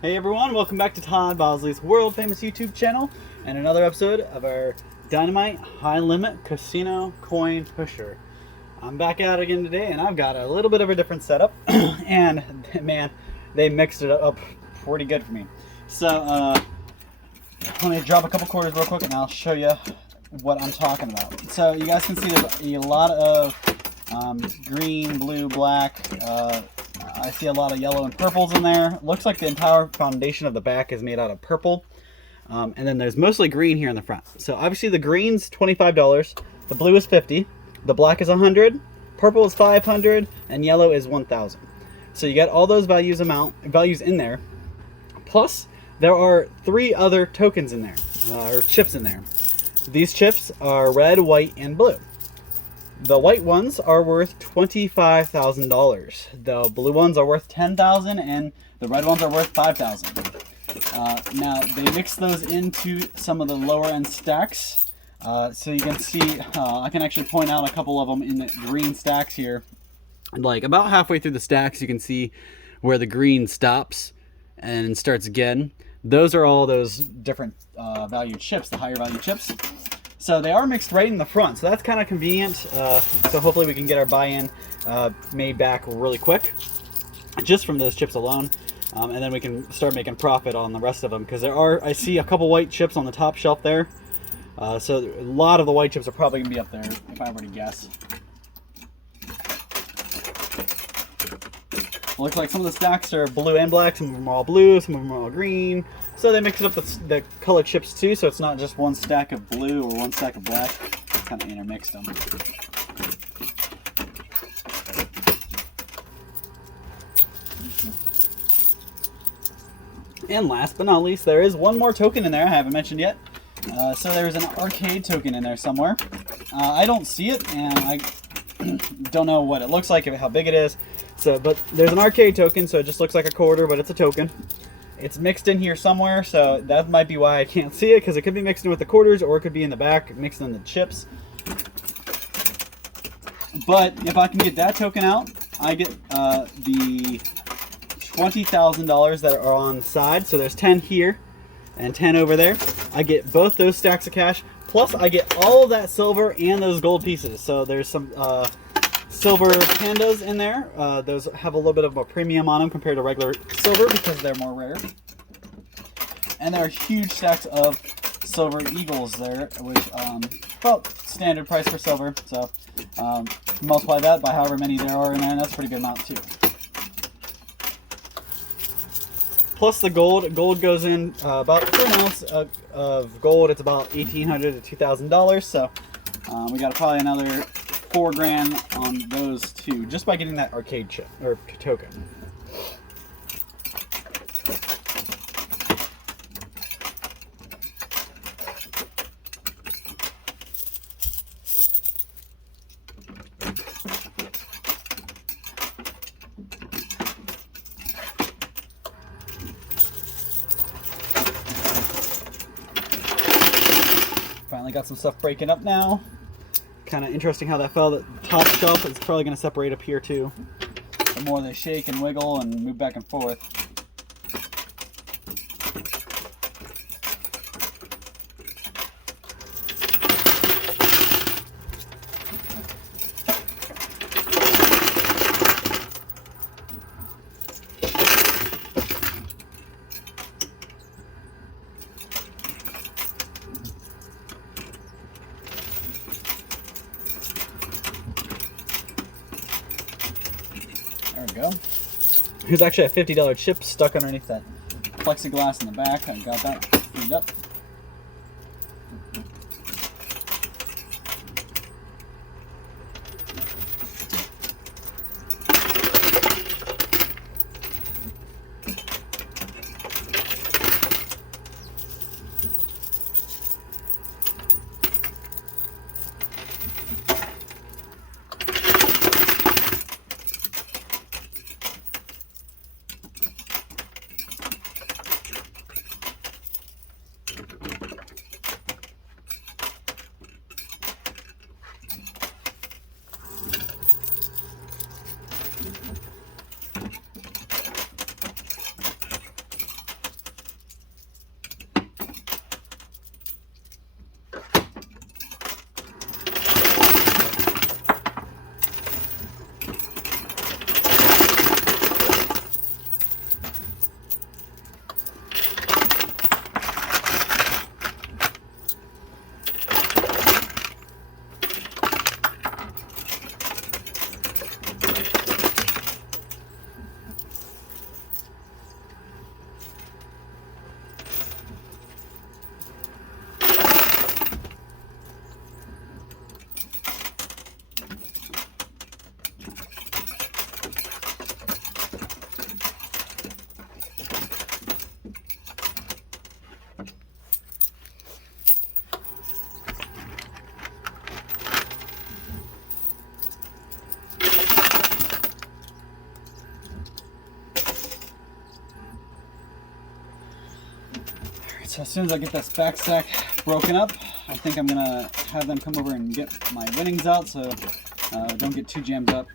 Hey everyone, welcome back to Todd Bosley's world famous YouTube channel and another episode of our Dynamite High Limit Casino Coin Pusher. I'm back out again today and I've got a little bit of a different setup and man, they mixed it up pretty good for me. So let me drop a couple quarters real quick and I'll show you what I'm talking about. So you guys can see there's a lot of green, blue, black, I see a lot of yellow and purples in there. Looks like the entire foundation of the back is made out of purple. And then there's mostly green here in the front. So obviously the green's $25, the blue is $50, the black is $100, purple is $500, and yellow is $1,000. So you get all those values in there. Plus, there are 3 other tokens in there, or chips in there. These chips are red, white, and blue. The white ones are worth $25,000. The blue ones are worth $10,000, and the red ones are worth $5,000. Now they mix those into some of the lower end stacks. So you can see, I can actually point out a couple of them in the green stacks here. Like about halfway through the stacks, you can see where the green stops and starts again. Those are all those different value chips, the higher value chips. So they are mixed right in the front, so that's kind of convenient. So hopefully we can get our buy-in made back really quick, just from those chips alone, and then we can start making profit on the rest of them. Because I see a couple white chips on the top shelf there, so a lot of the white chips are probably gonna be up there if I were to guess. Looks like some of the stacks are blue and black, some of them are all blue, some of them are all green. So they mix up the color chips too, so it's not just one stack of blue or one stack of black. Kind of intermixed them. And last but not least, there is one more token in there I haven't mentioned yet. So there's an arcade token in there somewhere. I don't see it, and I don't know what it looks like, how big it is. But there's an arcade token, so it just looks like a quarter, but it's a token. It's mixed in here somewhere, so that might be why I can't see it, because it could be mixed in with the quarters, or it could be in the back, mixed in the chips. But if I can get that token out, I get the $20,000 that are on the side. So there's 10 here and 10 over there. I get both those stacks of cash, plus I get all of that silver and those gold pieces. So there's some silver pandas in there. Those have a little bit of a premium on them compared to regular silver because they're more rare. And there are huge stacks of silver eagles there, which well, standard price for silver. So multiply that by however many there are in there, and that's a pretty good amount too. Plus the gold. Gold goes in about for an ounce of gold. It's about $1,800 to $2,000. So we got probably another $4 grand on those two, just by getting that arcade chip or token. Finally got some stuff breaking up now. Kind of interesting how that fell. The top shelf is probably going to separate up here too. The more they shake and wiggle and move back and forth. There we go. Here's actually a $50 chip stuck underneath that plexiglass in the back. I got that cleaned up. So as soon as I get this back stack broken up, I think I'm gonna have them come over and get my winnings out so don't get too jammed up.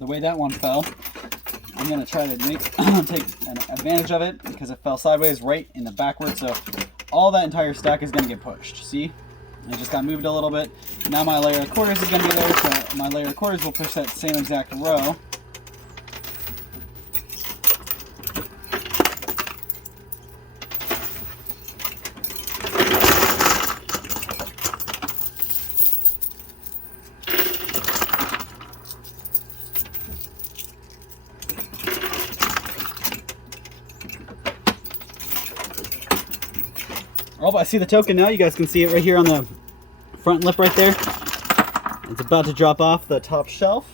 The way that one fell, I'm going to try to take an advantage of it because it fell sideways right in the backward, so all that entire stack is going to get pushed. See? I just got moved a little bit. Now my layer of quarters is going to be there, so my layer of quarters will push that same exact row. Oh, I see the token now. You guys can see it right here on the front lip right there. It's about to drop off the top shelf.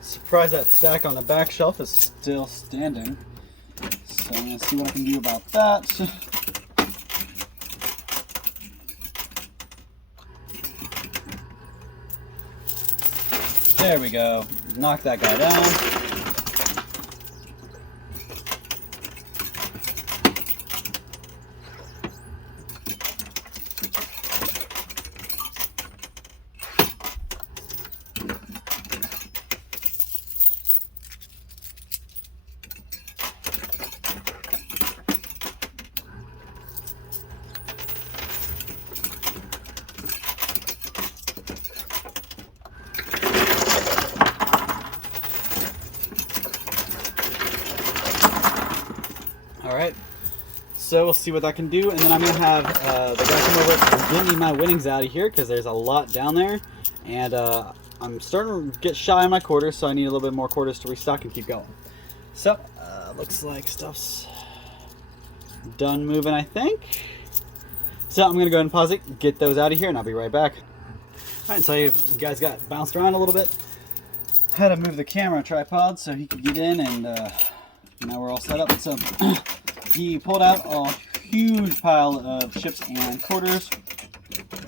Surprised that stack on the back shelf is still standing. So I'm going to see what I can do about that. There we go. Knock that guy down. Alright, so we'll see what that can do, and then I'm going to have the guy come over and get me my winnings out of here, because there's a lot down there, and I'm starting to get shy on my quarters, so I need a little bit more quarters to restock and keep going. So, looks like stuff's done moving, I think. So I'm going to go ahead and pause it, get those out of here, and I'll be right back. Alright, so you guys got bounced around a little bit. Had to move the camera tripod so he could get in, and now we're all set up. So he pulled out a huge pile of chips and quarters.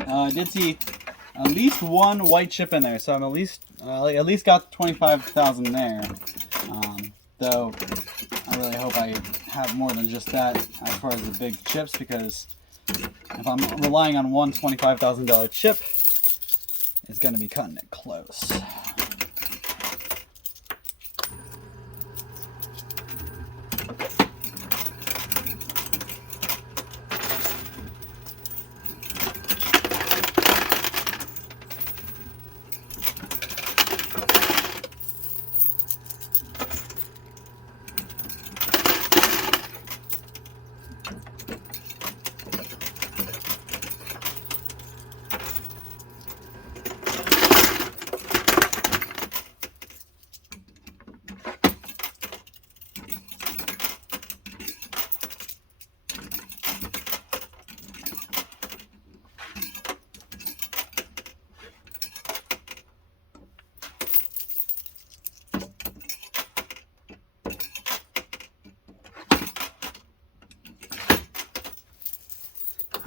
I did see at least one white chip in there, so I'm at least got 25,000 there. Though I really hope I have more than just that as far as the big chips, because if I'm relying on one $25,000 chip, it's going to be cutting it close.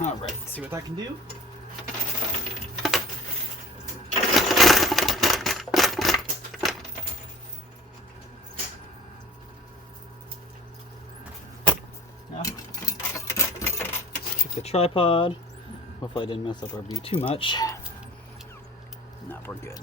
All right, let's see what that can do. Now, check the tripod. Hopefully I didn't mess up our view too much. No, we're good.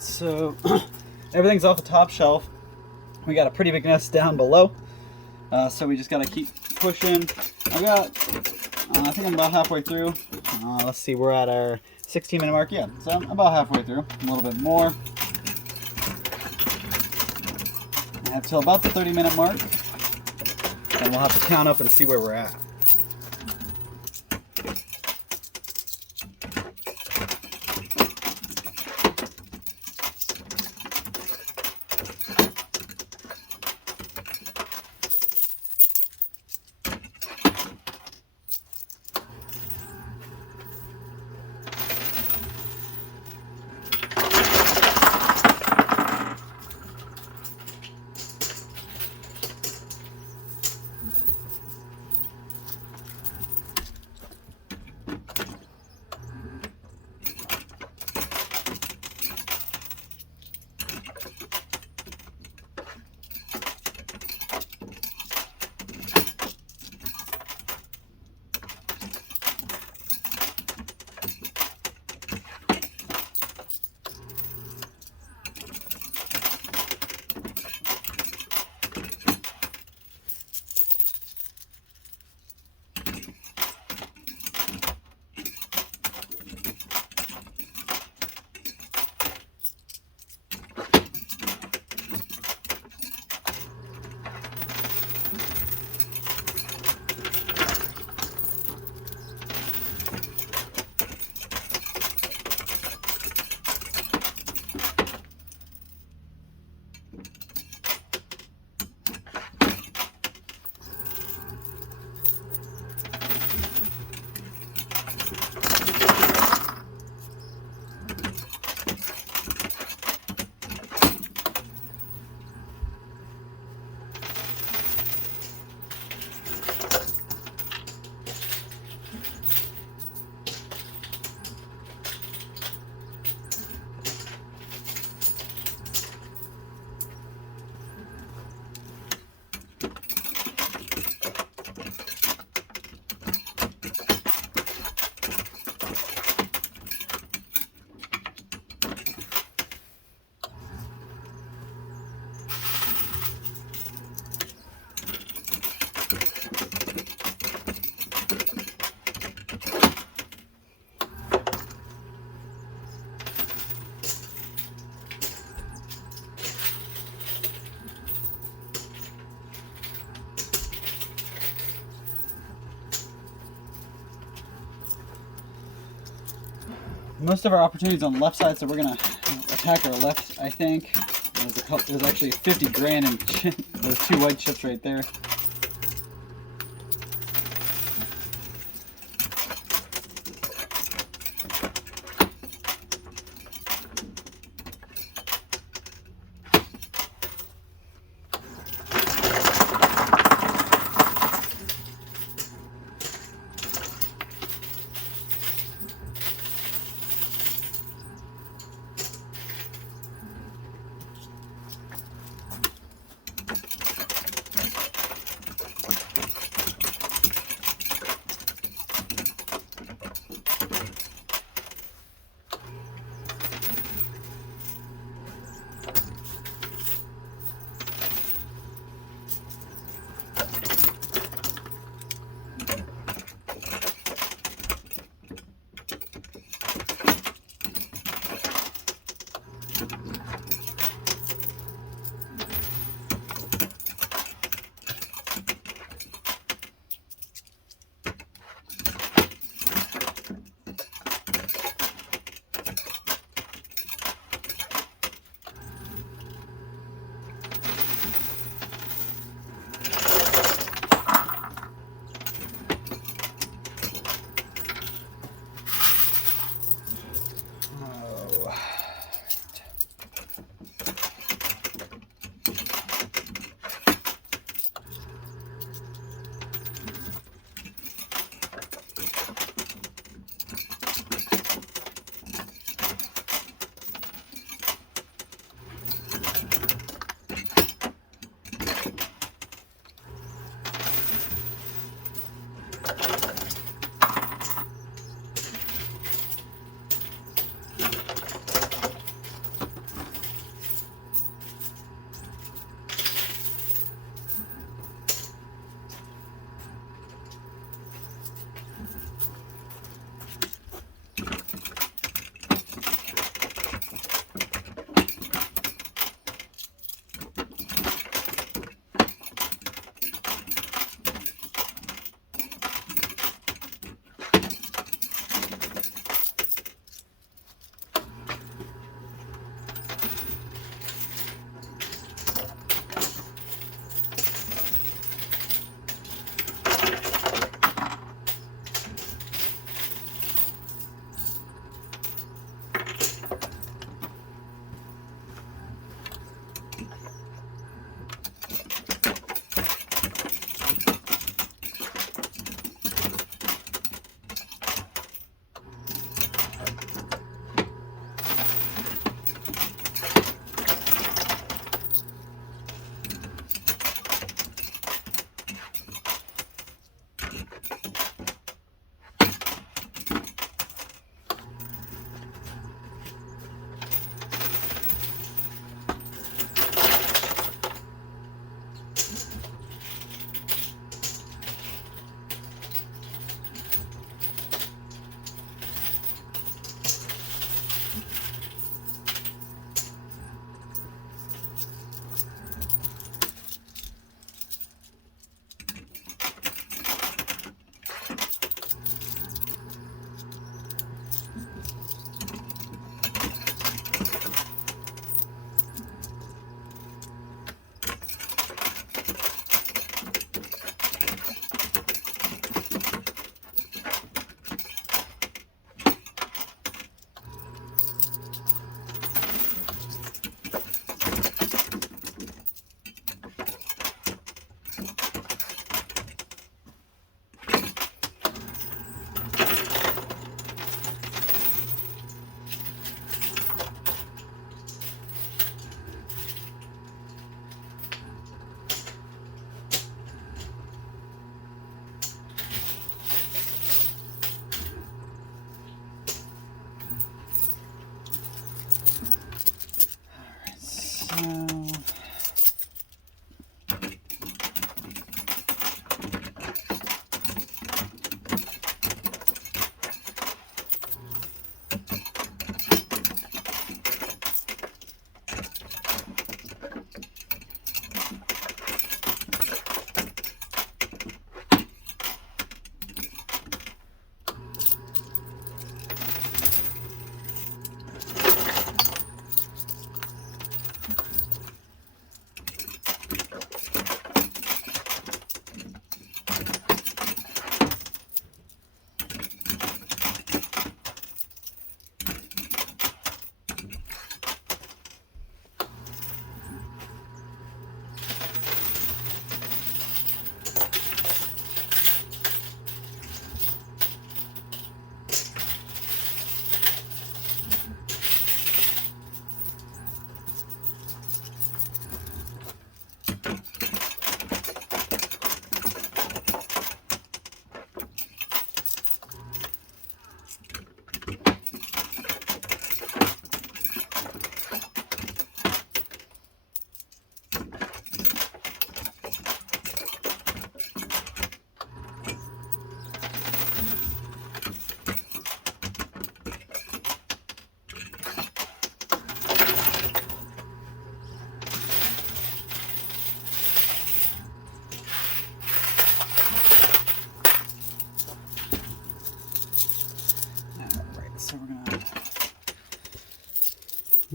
So everything's off the top shelf. We got a pretty big nest down below, so we just gotta keep pushing. I think I'm about halfway through. Let's see, we're at our 16-minute mark. Yeah, so I'm about halfway through. A little bit more. Until about the 30-minute mark, and we'll have to count up and see where we're at. most of our opportunities on the left side, so we're gonna attack our left. I think there's actually 50 grand in those 2 white chips right there.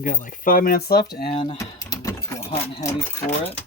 got like 5 minutes left, and go hot and heavy for it.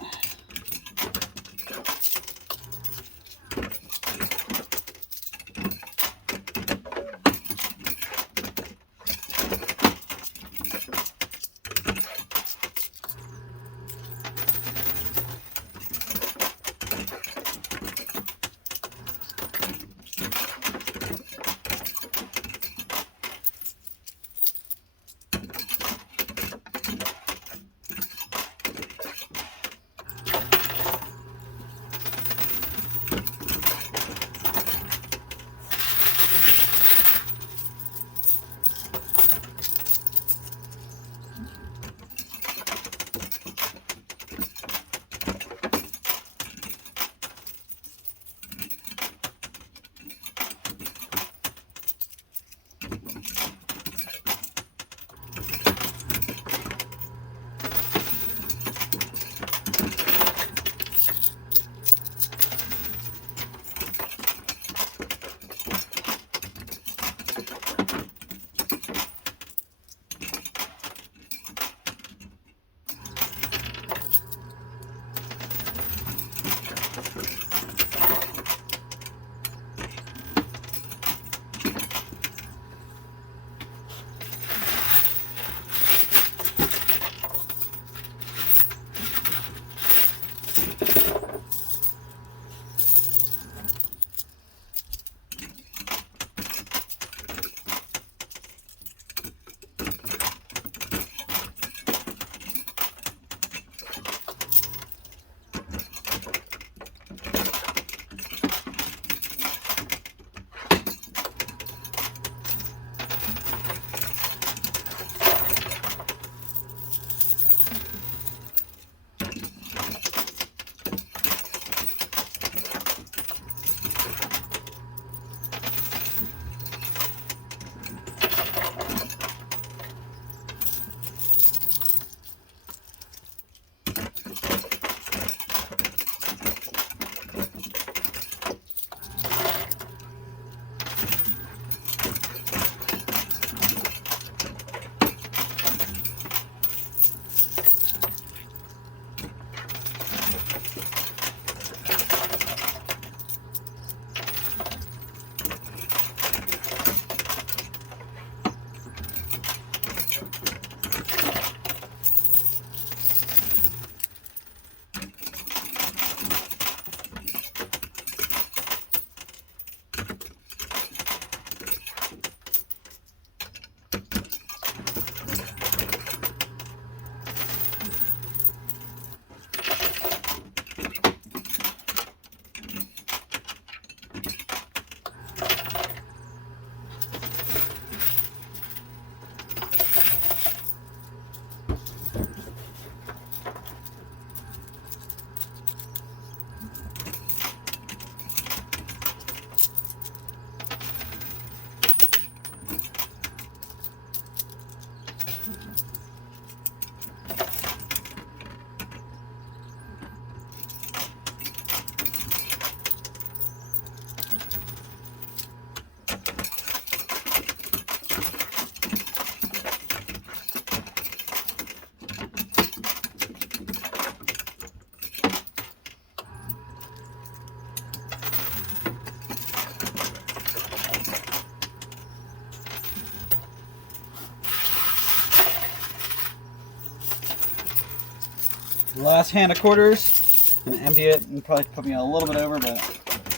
Last hand of quarters. I'm gonna empty it and probably put me a little bit over, but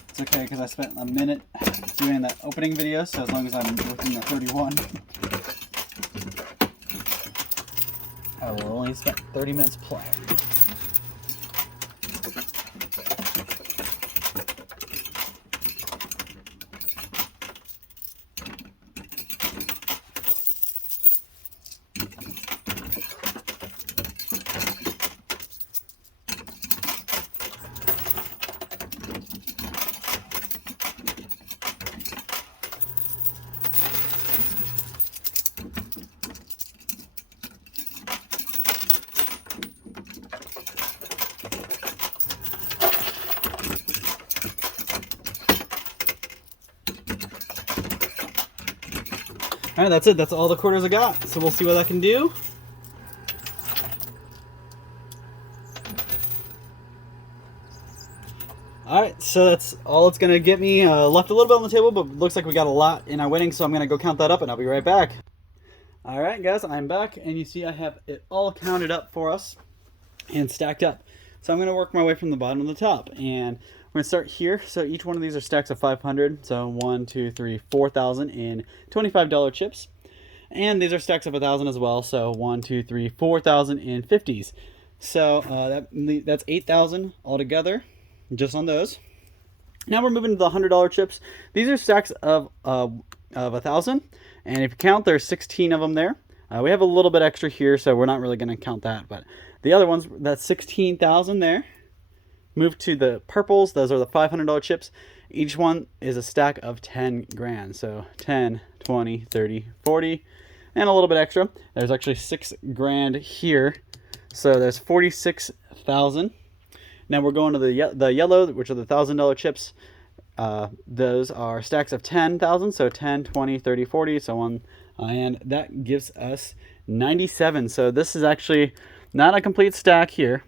it's okay because I spent a minute doing that opening video, so as long as I'm within the 31, I will only spend 30 minutes playing. All right, that's it. That's all the quarters I got. So we'll see what I can do. All right, so that's all it's gonna get me. Left a little bit on the table, but looks like we got a lot in our winnings, so I'm gonna go count that up and I'll be right back. All right, guys, I'm back, and you see I have it all counted up for us and stacked up. So I'm gonna work my way from the bottom to the top, and we're gonna start here. So each one of these are stacks of 500. So 1, 2, 3, 4,000 in $25 chips, and these are stacks of 1,000 as well. So 1, 2, 3, 4,000 in 50s. So that's 8,000 altogether, just on those. Now we're moving to the $100 chips. These are stacks of 1,000, and if you count, there's 16 of them there. We have a little bit extra here, so we're not really going to count that. But the other ones, that's 16,000 there. Move to the purples. Those are the $500 chips. Each one is a stack of 10 grand. So 10, 20, 30, 40, and a little bit extra. There's actually 6 grand here. So there's 46,000. Now we're going to the yellow, which are the $1,000 chips. Those are stacks of 10,000, so 10, 20, 30, 40, so on. And that gives us 97. So this is actually not a complete stack here.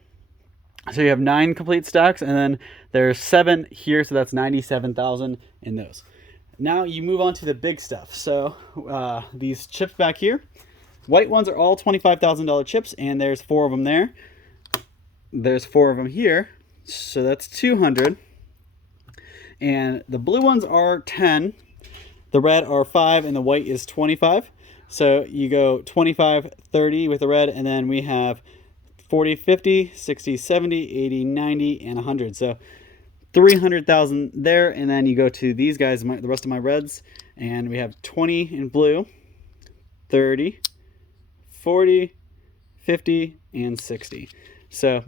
So you have 9 complete stacks, and then there's 7 here, so that's 97,000 in those. Now you move on to the big stuff. So these chips back here, white ones are all $25,000 chips, and there's 4 of them there. There's 4 of them here, so that's 200. And the blue ones are 10, the red are 5, and the white is 25. So you go 25, 30 with the red, and then we have 40, 50, 60, 70, 80, 90, and 100. So 300,000 there, and then you go to these guys, the rest of my reds, and we have 20 in blue, 30, 40, 50, and 60. So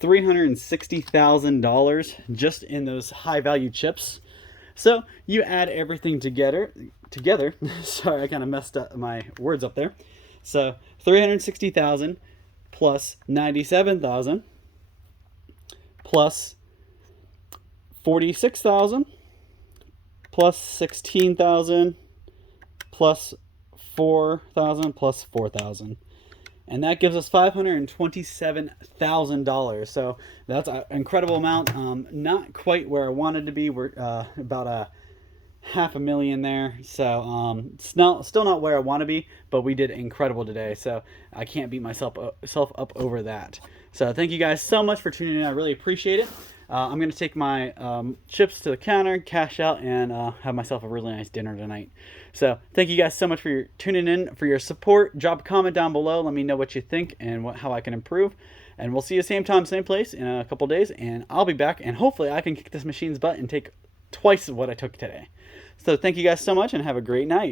$360,000 just in those high value chips. So you add everything together. Sorry, I kind of messed up my words up there. So 360,000 plus 97,000 plus 46,000 plus 16,000 plus 4,000 plus 4,000. And that gives us $527,000. So that's an incredible amount. Not quite where I wanted to be. We're about a $500,000 there. So still not where I want to be, but we did incredible today. So I can't beat myself up over that. So thank you guys so much for tuning in. I really appreciate it. I'm going to take my chips to the counter, cash out, and have myself a really nice dinner tonight. So thank you guys so much for tuning in, for your support. Drop a comment down below. Let me know what you think and how I can improve. And we'll see you same time, same place in a couple days. And I'll be back, and hopefully I can kick this machine's butt and take twice what I took today. So thank you guys so much, and have a great night.